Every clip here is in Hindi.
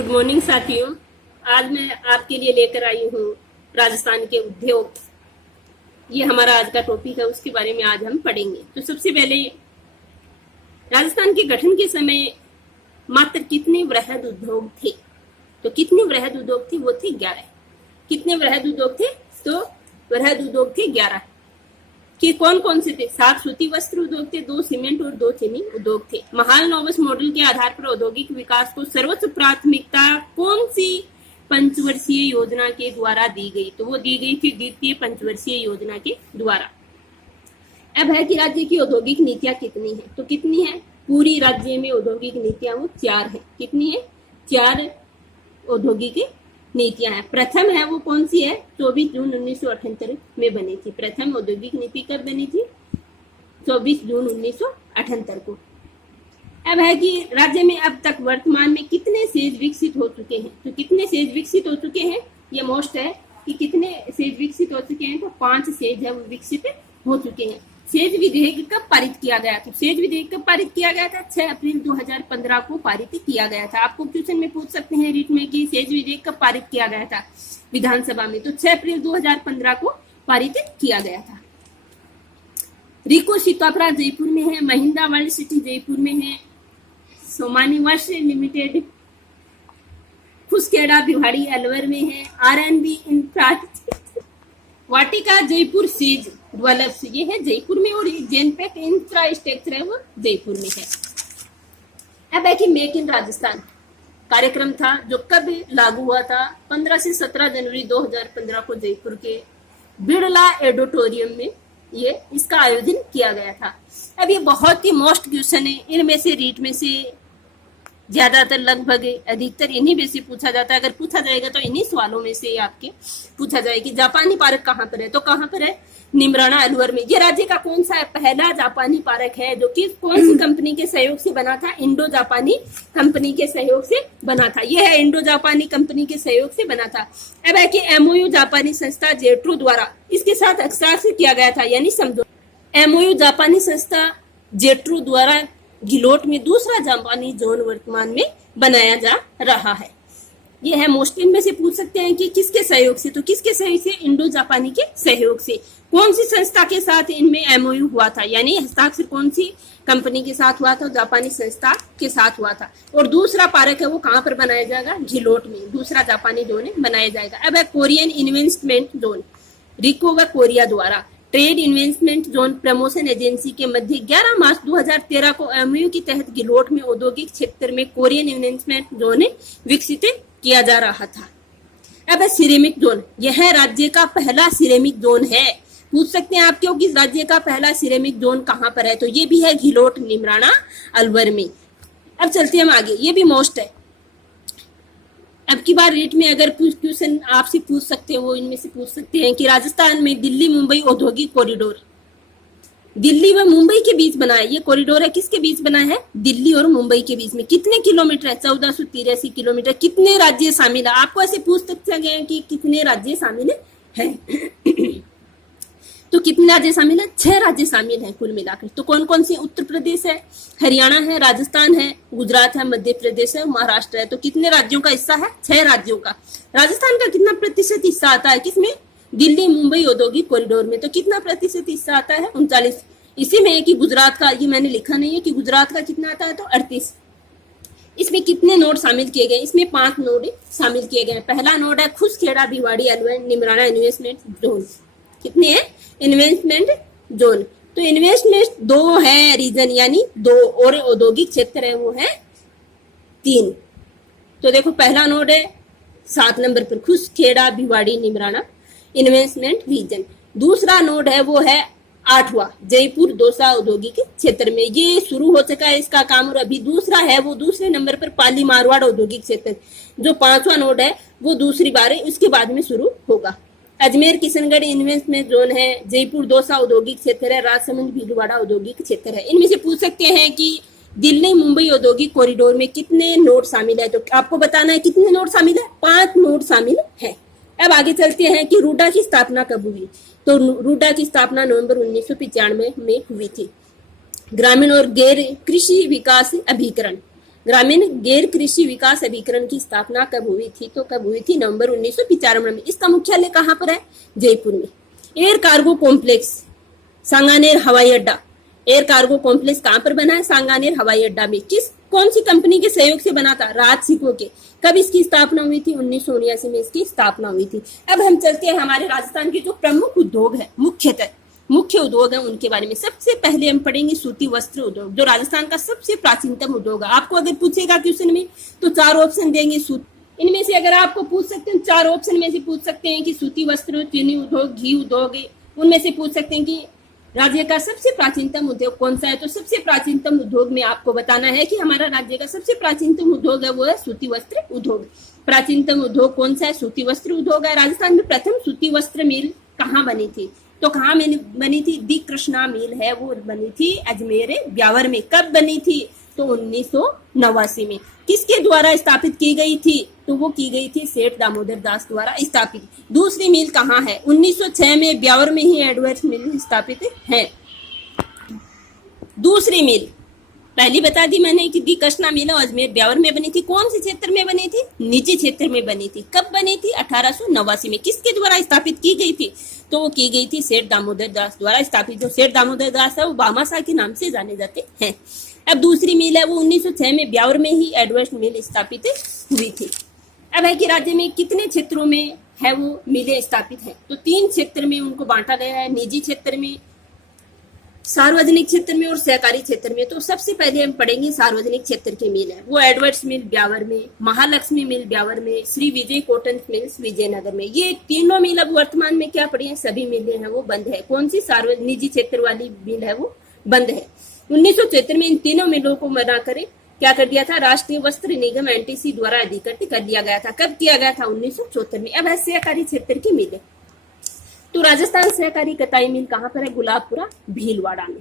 गुड मॉर्निंग साथियों। आज मैं आपके लिए लेकर आई हूँ राजस्थान के उद्योग। ये हमारा आज का टॉपिक है, उसके बारे में आज हम पढ़ेंगे। तो सबसे पहले राजस्थान के गठन के समय मात्र कितने वृहद उद्योग थे? तो कितने वृहद उद्योग थे? वो थे 11। कितने वृहद उद्योग थे? तो वृहद उद्योग थे 11। कि कौन कौन से थे? 7 सूती वस्त्र उद्योग थे, 2 सीमेंट और 2 चीनी उद्योग थे। महाल नौबस मॉडल के आधार पर औद्योगिक विकास को सर्वोच्च प्राथमिकता कौन सी पंचवर्षीय योजना के द्वारा दी गई? तो वो दी गई थी द्वितीय पंचवर्षीय योजना के द्वारा। अब है कि राज्य की औद्योगिक नीतियां कितनी है? तो कितनी है? पूरी राज्य में औद्योगिक नीतियां वो 4 है। कितनी है? 4 औद्योगिक नीतियां हैं। प्रथम है वो कौन सी है? 24 जून 1978 में बनी थी। प्रथम औद्योगिक नीति कब बनी थी? 24 जून 1978 को। अब है कि राज्य में अब तक वर्तमान में कितने सेज विकसित हो चुके हैं? तो कितने सेज विकसित हो चुके हैं? ये मोस्ट है कि कितने सेज विकसित हो चुके हैं? तो 5 सेज है वो विकसित हो चुके हैं। सेज विधेयक कब पारित किया गया था? सेज विधेयक कब पारित किया गया था? 6 अप्रैल 2015 को पारित किया गया था। आपको क्वेश्चन में पूछ सकते हैं रीट में कि सेज विधेयक कब पारित किया गया था विधानसभा में? तो 6 अप्रैल 2015 को पारित किया गया था। रिको सीतापुरा जयपुर में है, महिंद्रा वर्ल्ड सिटी जयपुर में है, सोमानी वर्ष लिमिटेड खुसखेड़ा भिवाड़ी अलवर में है, RNB वाटिका जयपुर सेज डेवलप्स ये है जयपुर में, और जेनपेक इंफ्रास्ट्रक्चर है वो जयपुर में है। अब है कि मेक इन राजस्थान कार्यक्रम था जो कब लागू हुआ था? 15 से 17 जनवरी 2015 को जयपुर के बिरला ऑडिटोरियम में ये इसका आयोजन किया गया था। अब ये बहुत ही मोस्ट क्वेश्चन है, इनमें से रीट में से ज्यादातर लगभग अधिकतर इन्हीं में से पूछा जाता है। अगर पूछा जाएगा तो इन्हीं सवालों में से आपके पूछा जाएगा कि जापानी पार्क कहाँ पर है? तो कहाँ पर है? निमराना अलवर में। ये राज्य का कौन सा पहला जापानी पार्क है जो कि कौन सी कंपनी के सहयोग से बना था? इंडो जापानी कंपनी के सहयोग से बना था। यह है इंडो जापानी कंपनी के सहयोग से बना था। अब है कि MOU जापानी संस्था जेट्रो द्वारा इसके साथ हस्ताक्षर किया गया था, यानी समझो MOU जापानी संस्था जेट्रो द्वारा घिलोट में दूसरा जापानी जोन वर्तमान में बनाया जा रहा है। ये है मोस्ट। इनमें से पूछ सकते हैं कि किसके सहयोग से? तो किसके सहयोग से? इंडो जापानी के सहयोग से। कौन सी संस्था के साथ इनमें MOU हुआ था, यानी हस्ताक्षर कौन सी कंपनी के साथ हुआ था? जापानी संस्था के साथ हुआ था। और दूसरा पार्क है वो कहाँ पर बनाया जाएगा? घिलोट में दूसरा जापानी जोन बनाया जाएगा। अब है कोरियन इन्वेस्टमेंट जोन रिको व कोरिया द्वारा trade investment zone promotion agency के मध्य 11 मार्च 2013 को MOU के तहत घिलोट में औद्योगिक क्षेत्र में कोरियन इन्वेस्टमेंट जोन विकसित किया जा रहा था। अब है सिरेमिक जोन। यह राज्य का पहला सिरेमिक जोन है। पूछ सकते हैं आप क्यों कि राज्य का पहला सिरेमिक जोन कहाँ पर है? तो ये भी है घिलोट निमराना अलवर में। अब चलते हैं हम आगे, ये भी मोस्ट है। अब की बार रीट में अगर क्वेश्चन आपसे पूछ सकते हैं वो इनमें से पूछ सकते हैं कि राजस्थान में दिल्ली मुंबई औद्योगिक कॉरिडोर दिल्ली व मुंबई के बीच बना है। ये कॉरिडोर है किसके बीच बना है? दिल्ली और मुंबई के बीच में। कितने किलोमीटर है? 1483 किलोमीटर। कितने राज्य शामिल है? आपको ऐसे पूछ सकते हैं कि कितने राज्य शामिल है? तो कितने राज्य शामिल है? 6 राज्य शामिल हैं कुल मिलाकर। तो कौन कौन से? उत्तर प्रदेश है, हरियाणा है, राजस्थान है, गुजरात है, मध्य प्रदेश है, महाराष्ट्र है। तो कितने राज्यों का हिस्सा है? 6 राज्यों का। राजस्थान का कितना प्रतिशत हिस्सा आता है? किसमें? दिल्ली मुंबई औद्योगिक कॉरिडोर में। तो कितना प्रतिशत हिस्सा आता है? 39। इसी में है कि गुजरात का, ये मैंने लिखा नहीं है कि गुजरात का कितना आता है, तो 38। इसमें कितने नोड शामिल किए गए? इसमें 5 नोड शामिल किए गए। पहला नोड है खुसखेड़ा भिवाड़ी अलवर निमराना इन्वेस्टमेंट जोन। कितने हैं? Investment zone. तो इन्वेस्टमेंट 2 है रीजन, यानी 2, और औद्योगिक क्षेत्र है वो है 3। तो देखो पहला नोड है 7 नंबर पर खुसखेड़ा भिवाड़ी निमराना इन्वेस्टमेंट रीजन। दूसरा नोड है वो है 8वां जयपुर दौसा औद्योगिक क्षेत्र में। ये शुरू हो चुका है इसका काम, और अभी दूसरा है वो दूसरे नंबर पर पाली मारवाड़ औद्योगिक क्षेत्र। जो 5वां नोड है वो दूसरी बार है, इसके बाद में शुरू होगा। अजमेर किशनगढ़ इन्वेस्टमेंट जोन है, जयपुर दौसा औद्योगिक क्षेत्र है, राजसमंद भीलवाड़ा औद्योगिक क्षेत्र है। इनमें से पूछ सकते हैं कि दिल्ली मुंबई औद्योगिक कॉरिडोर में कितने नोड शामिल है? तो आपको बताना है कितने नोड शामिल है? 5 नोड शामिल है। अब आगे चलते हैं कि रूडा की स्थापना कब हुई? तो रूडा की स्थापना नवंबर 1995 में हुई थी। ग्रामीण और गैर कृषि विकास अभिकरण ग्रामीण गैर कृषि विकास अभिकरण की स्थापना कब हुई थी? तो कब हुई थी? नवंबर 1995 में। इसका मुख्यालय कहाँ पर है? जयपुर में। एयर कार्गो कॉम्प्लेक्स सांगानेर हवाई अड्डा, एयर कार्गो कॉम्प्लेक्स कहाँ पर बना है? सांगानेर हवाई अड्डा में। कौन सी कंपनी के सहयोग से बना था? राजसिको के। कब इसकी स्थापना हुई थी? 1979 में इसकी स्थापना हुई थी। अब हम चलते हैं हमारे राजस्थान के जो प्रमुख उद्योग है, मुख्य उद्योग है, उनके बारे में। सबसे पहले हम पढ़ेंगे सूती वस्त्र उद्योग, जो राजस्थान का सबसे प्राचीनतम उद्योग है। आपको अगर पूछेगा क्वेश्चन में तो 4 ऑप्शन देंगे। इनमें से अगर आपको पूछ सकते हैं, 4 ऑप्शन में से पूछ सकते हैं कि सूती वस्त्र, चीनी उद्योग, घी उद्योग, उनमें से पूछ सकते हैं कि राज्य का सबसे प्राचीनतम उद्योग कौन सा है। तो सबसे प्राचीनतम उद्योग में आपको बताना है कि हमारा राज्य का सबसे प्राचीनतम उद्योग है वो है सूती वस्त्र उद्योग। प्राचीनतम उद्योग कौन सा है? सूती वस्त्र उद्योग है। राजस्थान में प्रथम सूती वस्त्र मिल कहाँ बनी थी? तो कहाँ बनी थी? दी कृष्णा मिल है, वो बनी थी अजमेर ब्यावर में। कब बनी थी? तो 1989 में। किसके द्वारा स्थापित की गई थी? तो वो की गई थी सेठ दामोदर दास द्वारा स्थापित। दूसरी मिल कहाँ है? 1906 में ब्यावर में ही एडवर्स मिल स्थापित है। दूसरी मिल पहली बता दी मैंने कि दी कृष्णा मिल अजमेर ब्यावर में बनी थी। कौन से क्षेत्र में बनी थी? निजी क्षेत्र में बनी थी। कब बनी थी? 1889 में। किसके द्वारा स्थापित की गई थी? तो वो की गई थी सेठ दामोदर दास द्वारा स्थापित। जो सेठ दामोदर दास है वो भामाशाह के नाम से जाने जाते हैं। अब दूसरी मिल है वो 1906 में ब्यावर में ही एडवर्स मिल स्थापित हुई थी। अब है कि राज्य में कितने क्षेत्रों में है वो मिलें स्थापित है? तो 3 क्षेत्र में उनको बांटा गया है, निजी क्षेत्र में, सार्वजनिक क्षेत्र में और सहकारी क्षेत्र में। तो सबसे पहले हम पढ़ेंगे सार्वजनिक क्षेत्र की मिल है, वो एडवर्ड्स मिल ब्यावर में, महालक्ष्मी मिल ब्यावर में, श्री विजय कॉटन मिल्स विजयनगर में। ये तीनों मिल अब वर्तमान में क्या पड़ी है? सभी मिलें हैं वो बंद है। कौन सी? निजी क्षेत्र वाली मिल है वो बंद है। 1973 में इन तीनों मिलों को मना करे क्या कर दिया था? राष्ट्रीय वस्त्र निगम एनटीसी द्वारा अधिकृत कर दिया गया था। कब किया गया था? 1974 में। अब है सहकारी क्षेत्र की मिलें। तो राजस्थान सहकारी कताई मिल कहाँ पर है? गुलाबपुरा भीलवाड़ा में।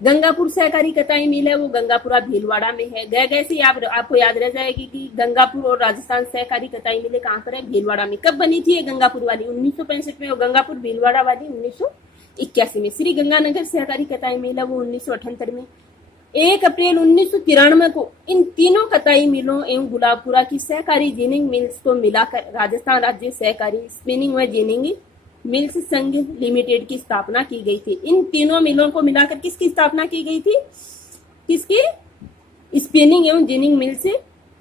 गंगापुर सहकारी कताई मिल है वो गंगापुरा भीलवाड़ा में है। गए से आपको याद रह जाएगी कि गंगापुर और राजस्थान सहकारी कताई मिलें कहाँ पर है? भीलवाड़ा में। कब बनी थी ये गंगापुर वाली? 1965 में और गंगापुर भीलवाड़ा वाली 1981 में। श्री गंगानगर सहकारी कताई मिल है वो 1978 में। 1 अप्रैल 1993 को इन तीनों कताई मिलों एवं गुलाबपुरा की सहकारी जिनिंग मिल्स को मिलाकर राजस्थान राज्य सहकारी स्पिनिंग व जिनिंग मिल्स संघ लिमिटेड की स्थापना की गई थी। इन तीनों मिलों को मिलाकर किसकी स्थापना की गई थी? किसकी? स्पिनिंग एवं जिनिंग मिल्स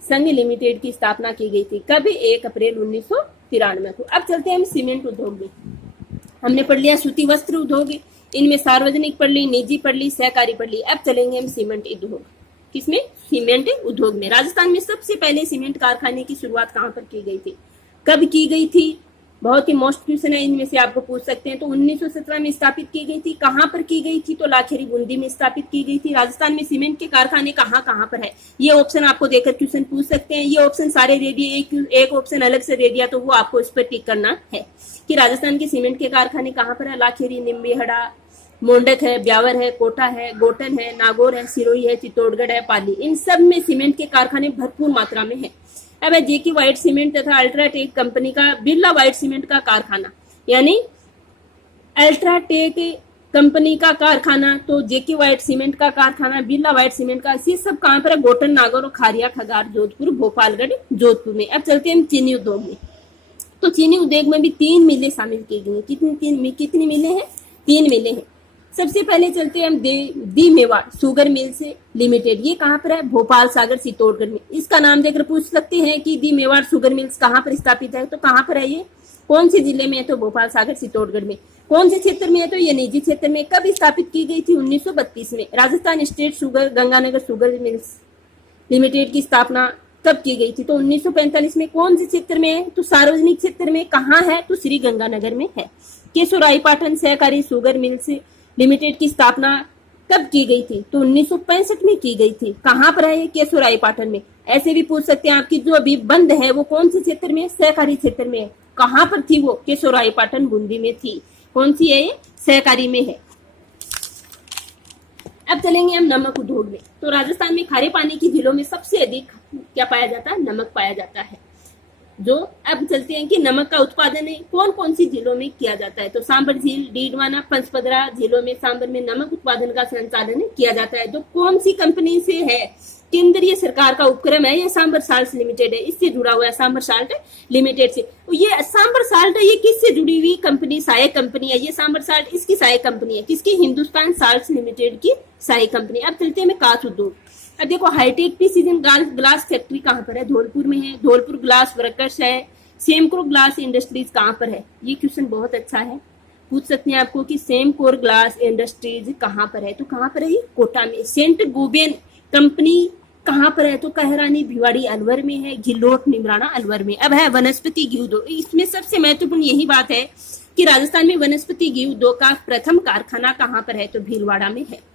संघ लिमिटेड की स्थापना की गई थी। कब? 1 अप्रैल 1993 को। अब चलते हैं हम सीमेंट उद्योग में। हमने पढ़ लिया सूती वस्त्र उद्योग, इनमें सार्वजनिक पढ़ ली, निजी पढ़ ली, सहकारी पढ़ ली। अब चलेंगे हम सीमेंट उद्योग। किसमें? सीमेंट उद्योग में। राजस्थान में सबसे पहले सीमेंट कारखाने की शुरुआत कहाँ पर की गई थी? कब की गई थी? बहुत ही मोस्ट क्वेश्चन है, इनमें से आपको पूछ सकते हैं। तो 1917 में स्थापित की गई थी। कहाँ पर की गई थी? तो लाखेरी बूंदी में स्थापित की गई थी। राजस्थान में सीमेंट के कारखाने कहाँ कहाँ पर है? ये ऑप्शन आपको देकर क्वेश्चन पूछ सकते हैं। ये ऑप्शन सारे दे दिए, एक ऑप्शन अलग से दे दिया, तो वो आपको इस पर टिक करना है कि राजस्थान के सीमेंट के कारखाने कहाँ पर है। लाखेरी, निम्बेहड़ा, मोंडक है, ब्यावर है, कोटा है, गोटन है, नागौर है, सिरोही है, चित्तौड़गढ़ है, पाली। इन सब में सीमेंट के कारखाने भरपूर मात्रा में है। अब है जेके व्हाइट सीमेंट तथा अल्ट्राटेक कंपनी का बिरला व्हाइट सीमेंट का कारखाना, यानी अल्ट्राटेक कंपनी का कारखाना, तो जेके व्हाइट सीमेंट का कारखाना, बिरला व्हाइट सीमेंट का, ये सब कहाँ पर है? गोटन, नागौर, खारिया, खगार, जोधपुर, भोपालगढ़, जोधपुर में। अब चलते हैं हम चीनी उद्योग में। तो चीनी उद्योग में भी 3 मिलें शामिल की गई हैं। कितनी मिलें हैं? 3 मिलें हैं। सबसे पहले चलते हैं हम दी मेवाड़ शुगर मिल्स लिमिटेड। ये कहाँ पर है? भोपाल, सागर, चित्तौड़गढ़ में। इसका नाम देकर पूछ सकते हैं कि दी मेवाड़ शुगर मिल्स कहाँ पर स्थापित है? तो कहाँ पर है ये? कौन से जिले में है? तो भोपाल, सागर, चित्तौड़गढ़ में। कौन से क्षेत्र में है? तो ये निजी क्षेत्र में। कब स्थापित की गई थी? 1932 में। Rajasthan state sugar Ganganagar sugar mills limited की स्थापना कब की गई थी? तो 1945 में। कौन से क्षेत्र में है? तो सार्वजनिक क्षेत्र में। कहाँ है? तो श्री गंगानगर में है। केशोराई पाटन सहकारी शुगर मिल्स लिमिटेड की स्थापना कब की गई थी? तो 1965 में की गई थी। कहाँ पर है? केशोराई पाटन में। ऐसे भी पूछ सकते हैं आपकी जो अभी बंद है वो कौन से क्षेत्र में? सहकारी क्षेत्र में है। कहाँ पर थी वो? केशोराई पाटन बूंदी में थी। कौन सी है ये? सहकारी में है। अब चलेंगे हम नमक उद्योग में। तो राजस्थान में खारे पानी की झीलों में सबसे अधिक क्या पाया जाता है? नमक पाया जाता है। जो अब चलते हैं कि नमक का उत्पादन है कौन कौन सी झीलों में किया जाता है। तो सांबर झील, डीडवाना, पंचपदरा झीलों में सांबर में नमक उत्पादन का संचालन किया जाता है। तो कौन सी कंपनी से है, केंद्रीय सरकार का उपक्रम है, ये सांबर साल्ट लिमिटेड है, इससे जुड़ा हुआ है सांबर साल्ट लिमिटेड से। ये सांबर साल्ट है, ये किससे जुड़ी हुई कंपनी, सहायक कंपनी है। ये सांबर साल्ट इसकी सहायक कंपनी है, किसकी, हिंदुस्तान साल्ट लिमिटेड की सहायक कंपनी। अब चलते हैं मैं कांच उद्योग। अब देखो हाईटेक प्रिसीजन ग्लास फैक्ट्री कहाँ पर है, धौलपुर में है, धौलपुर ग्लास वर्कर्स है। सेमकोर ग्लास इंडस्ट्रीज कहाँ पर है, ये क्वेश्चन बहुत अच्छा है, पूछ सकते हैं आपको कि सेमकोर ग्लास इंडस्ट्रीज कहाँ पर है। तो कहाँ पर है, ये कोटा में। सेंट गोबेन कंपनी कहाँ पर है, तो कहरानी भिवाड़ी अलवर में है, घिलोट निमराना अलवर में। अब है वनस्पति घी उद्योग। इसमें सबसे महत्वपूर्ण यही बात है कि राजस्थान में वनस्पति घी उद्योग का प्रथम कारखाना कहाँ पर है, तो भीलवाड़ा में है।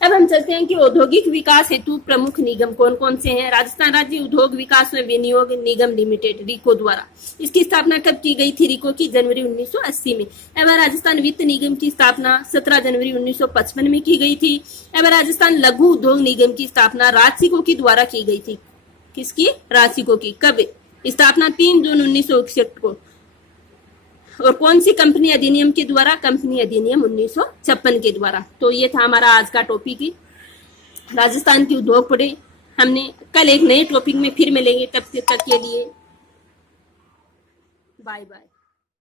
अब हम चलते हैं कि औद्योगिक विकास हेतु प्रमुख निगम कौन कौन से हैं। राजस्थान राज्य उद्योग विकास व विनियोग निगम लिमिटेड, रिको द्वारा। इसकी स्थापना कब की गई थी, रिको की, जनवरी 1980 में। अब राजस्थान वित्त निगम की स्थापना 17 जनवरी 1955 में की गई थी। अब राजस्थान लघु उद्योग निगम की स्थापना राजसिको के द्वारा की गई थी। किसकी, राजसिको की। कब स्थापना, 3 जून 1961 को। और कौन सी कंपनी अधिनियम के द्वारा, कंपनी अधिनियम 1956 के द्वारा। तो ये था हमारा आज का टॉपिक, राजस्थान की उद्योग पढ़े हमने। कल एक नए टॉपिक में फिर मिलेंगे, तब तक के लिए बाय बाय।